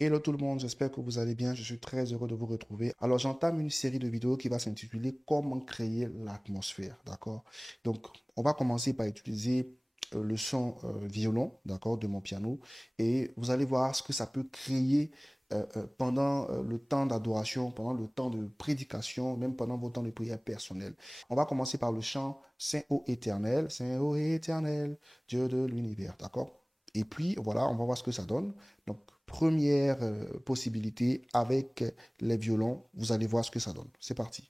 Hello tout le monde, j'espère que vous allez bien. Je suis très heureux de vous retrouver. Alors, j'entame une série de vidéos qui va s'intituler Comment créer l'atmosphère, d'accord? Donc, on va commencer par utiliser le son violon, d'accord, de mon piano. Et vous allez voir ce que ça peut créer pendant le temps d'adoration, pendant le temps de prédication, même pendant vos temps de prière personnelle. On va commencer par le chant Saint ô éternel, Dieu de l'univers, d'accord? Et puis, voilà, on va voir ce que ça donne. Donc, première possibilité avec les violons, vous allez voir ce que ça donne. C'est parti.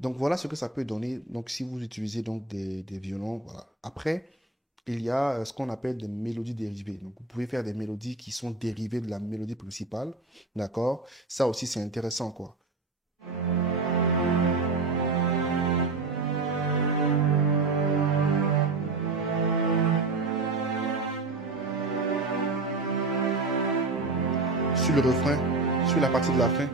Donc voilà ce que ça peut donner. Donc si vous utilisez donc des violons, voilà. Après, il y a ce qu'on appelle des mélodies dérivées. Donc vous pouvez faire des mélodies qui sont dérivées de la mélodie principale, d'accord? Ça aussi c'est intéressant quoi. Sur le refrain, sur la partie de la fin.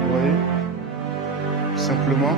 Vous voyez? Simplement.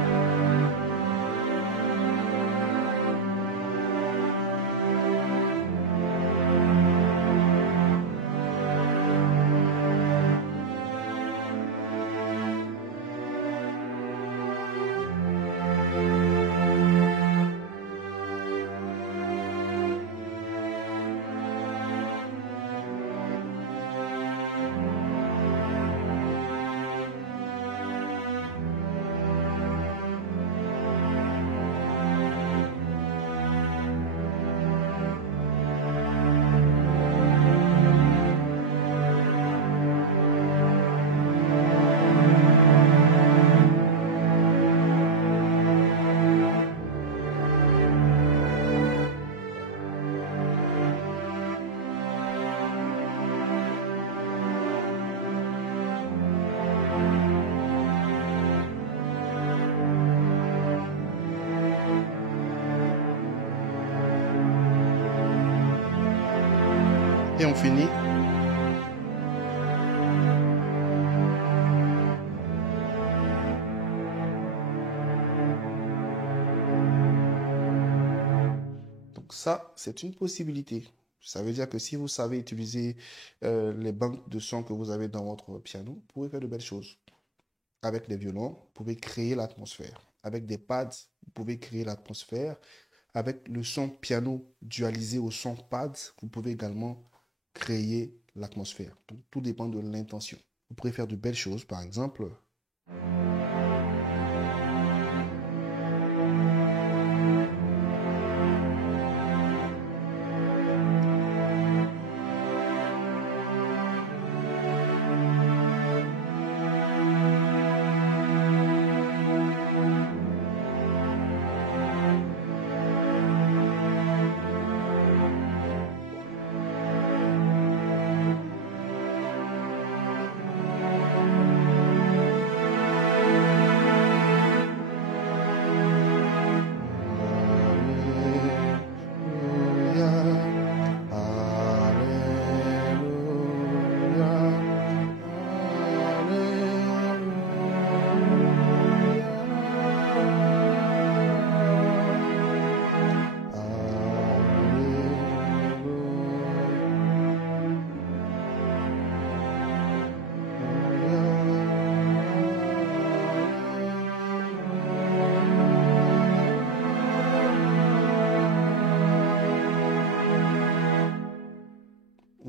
Et on finit. Donc ça, c'est une possibilité. Ça veut dire que si vous savez utiliser les banques de sons que vous avez dans votre piano, vous pouvez faire de belles choses. Avec les violons, vous pouvez créer l'atmosphère. Avec des pads, vous pouvez créer l'atmosphère. Avec le son piano dualisé au son pads, vous pouvez également créer l'atmosphère. Donc tout dépend de l'intention. Vous pouvez faire de belles choses, par exemple.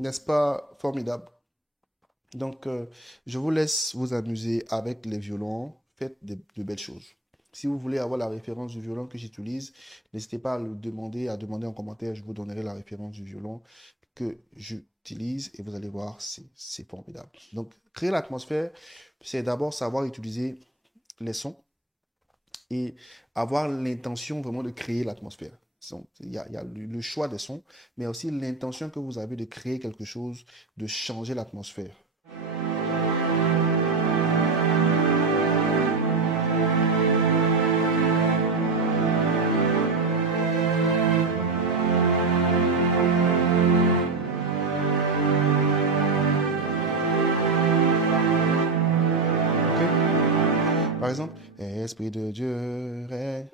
N'est-ce pas formidable? Donc, je vous laisse vous amuser avec les violons. Faites de belles choses. Si vous voulez avoir la référence du violon que j'utilise, n'hésitez pas à demander en commentaire. Je vous donnerai la référence du violon que j'utilise et vous allez voir, c'est formidable. Donc, créer l'atmosphère, c'est d'abord savoir utiliser les sons et avoir l'intention vraiment de créer l'atmosphère. Il y a le choix des sons, mais aussi l'intention que vous avez de créer quelque chose, de changer l'atmosphère. Ok. Par exemple, Esprit de Dieu règne.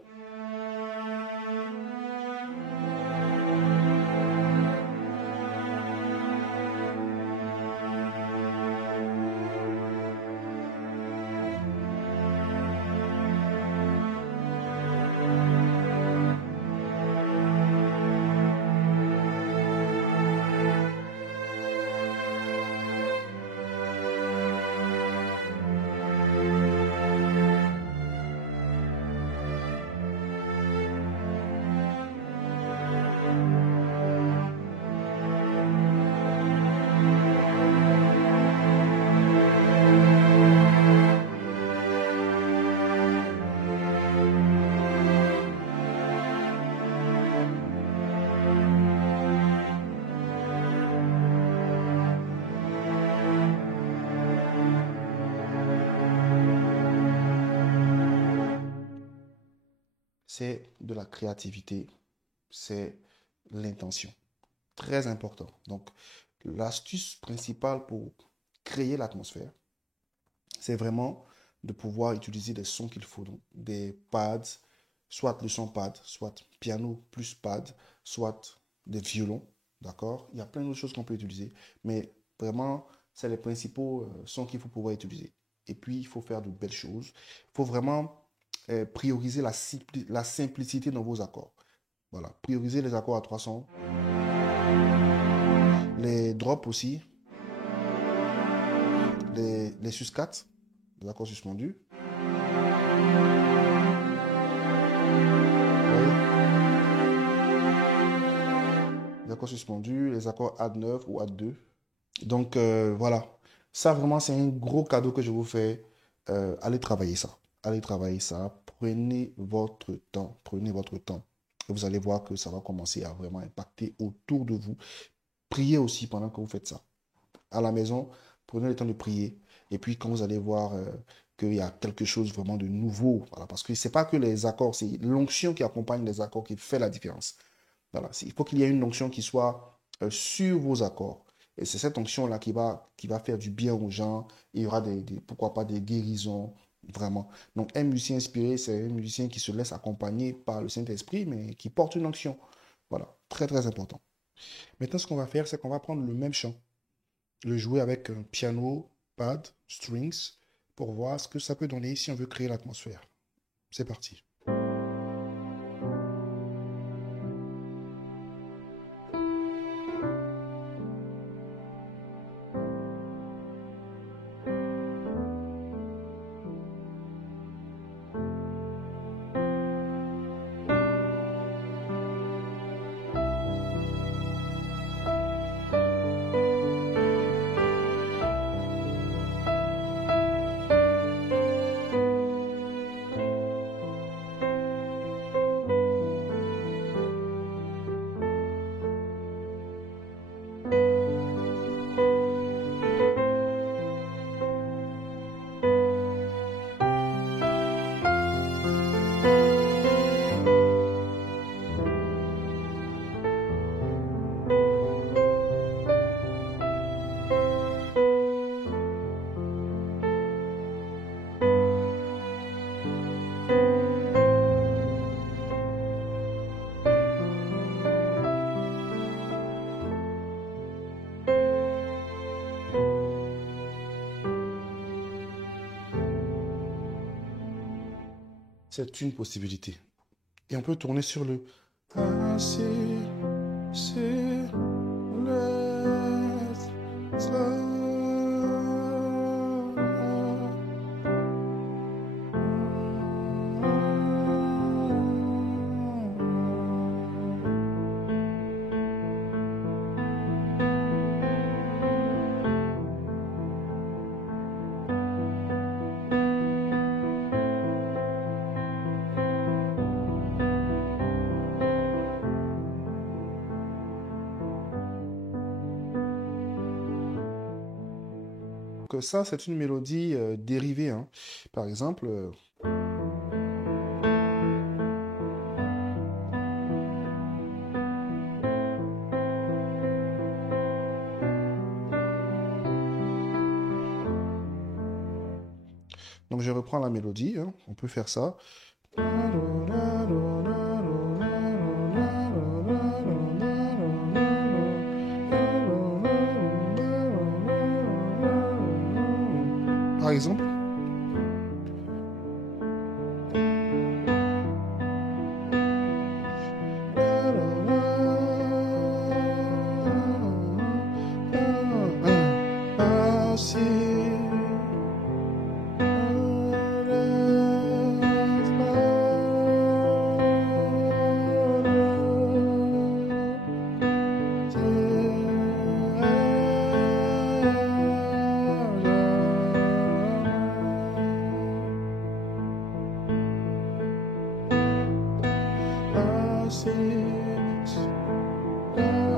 C'est de la créativité, c'est l'intention. Très important. Donc, l'astuce principale pour créer l'atmosphère, c'est vraiment de pouvoir utiliser des sons qu'il faut. Donc, des pads, soit le son pad, soit piano plus pad, soit des violons. D'accord? Il y a plein d'autres choses qu'on peut utiliser. Mais vraiment, c'est les principaux sons qu'il faut pouvoir utiliser. Et puis, il faut faire de belles choses. Il faut vraiment prioriser la simplicité dans vos accords. Voilà. Prioriser les accords à 300. Les drops aussi. Les sus 4. Les accords suspendus. Oui. Les accords suspendus, les accords add 9 ou add 2. Donc voilà, ça vraiment c'est un gros cadeau que je vous fais. Allez travailler ça. Allez travailler ça. Prenez votre temps. Prenez votre temps. Et vous allez voir que ça va commencer à vraiment impacter autour de vous. Priez aussi pendant que vous faites ça. À la maison, prenez le temps de prier. Et puis quand vous allez voir qu'il y a quelque chose vraiment de nouveau, voilà, parce que c'est pas que les accords, c'est l'onction qui accompagne les accords qui fait la différence. Voilà, il faut qu'il y ait une onction qui soit sur vos accords. Et c'est cette onction-là qui va faire du bien aux gens. Il y aura pourquoi pas des guérisons, vraiment. Donc, un musicien inspiré, c'est un musicien qui se laisse accompagner par le Saint-Esprit, mais qui porte une onction. Voilà, très très important. Maintenant, ce qu'on va faire, c'est qu'on va prendre le même chant, le jouer avec un piano, pad, strings, pour voir ce que ça peut donner si on veut créer l'atmosphère. C'est parti. C'est une possibilité. Et on peut tourner sur le Ainsi, c'est le Que ça, c'est une mélodie dérivée, hein. Par exemple, donc je reprends la mélodie, hein. On peut faire ça. Par exemple,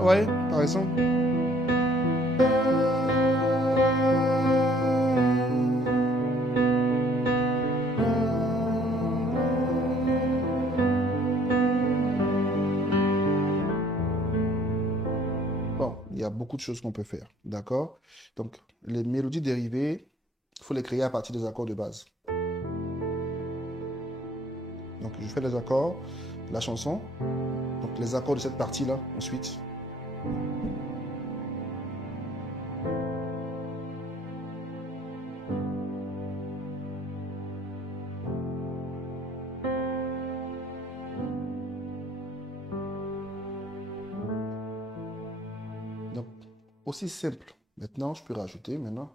ouais, par exemple. Bon, il y a beaucoup de choses qu'on peut faire, d'accord? Donc, les mélodies dérivées, il faut les créer à partir des accords de base. Donc, je fais les accords, la chanson, donc les accords de cette partie-là, ensuite. Donc, aussi simple. Maintenant, je peux rajouter maintenant.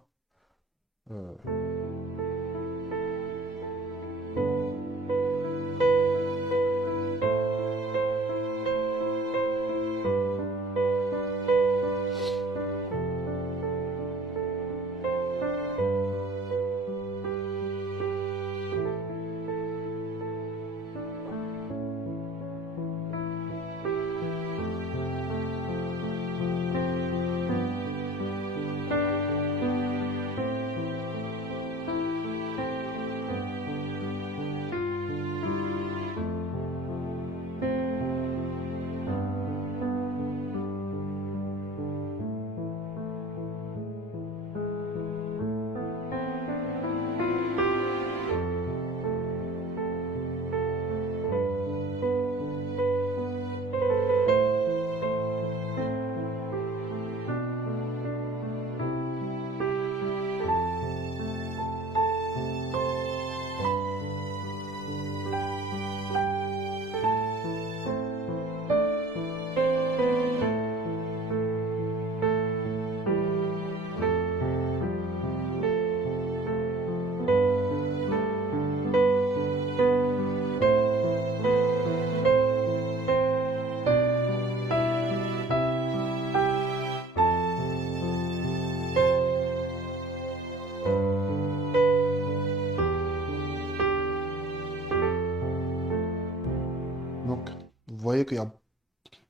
Donc, vous voyez qu'il y a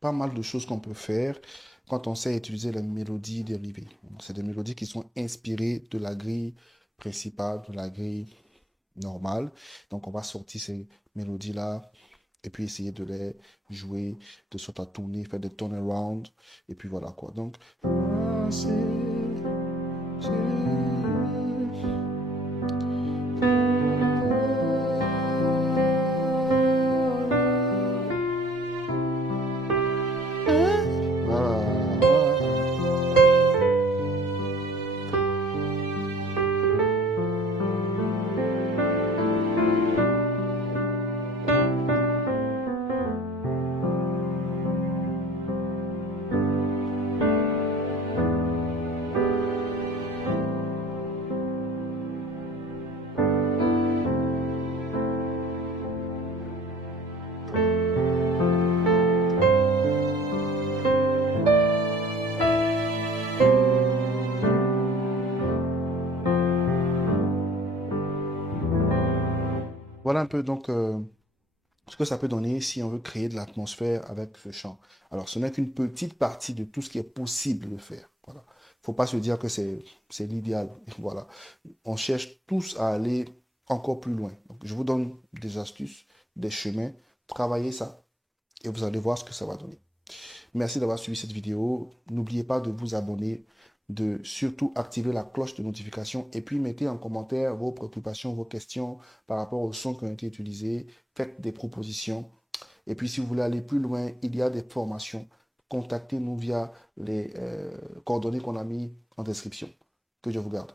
pas mal de choses qu'on peut faire quand on sait utiliser les mélodies dérivées. C'est des mélodies qui sont inspirées de la grille principale, de la grille normale. Donc, on va sortir ces mélodies-là et puis essayer de les jouer de sorte à tourner, faire des turnarounds. Et puis voilà quoi. Donc, Voilà un peu donc ce que ça peut donner si on veut créer de l'atmosphère avec ce chant. Alors, ce n'est qu'une petite partie de tout ce qui est possible de faire. Voilà. Faut pas se dire que c'est l'idéal. Voilà. On cherche tous à aller encore plus loin. Donc, je vous donne des astuces, des chemins. Travaillez ça et vous allez voir ce que ça va donner. Merci d'avoir suivi cette vidéo. N'oubliez pas de vous abonner, de surtout activer la cloche de notification et puis mettez en commentaire vos préoccupations, vos questions par rapport aux sons qui ont été utilisés. Faites des propositions. Et puis, si vous voulez aller plus loin, il y a des formations. Contactez-nous via les coordonnées qu'on a mis en description. Que Dieu vous garde.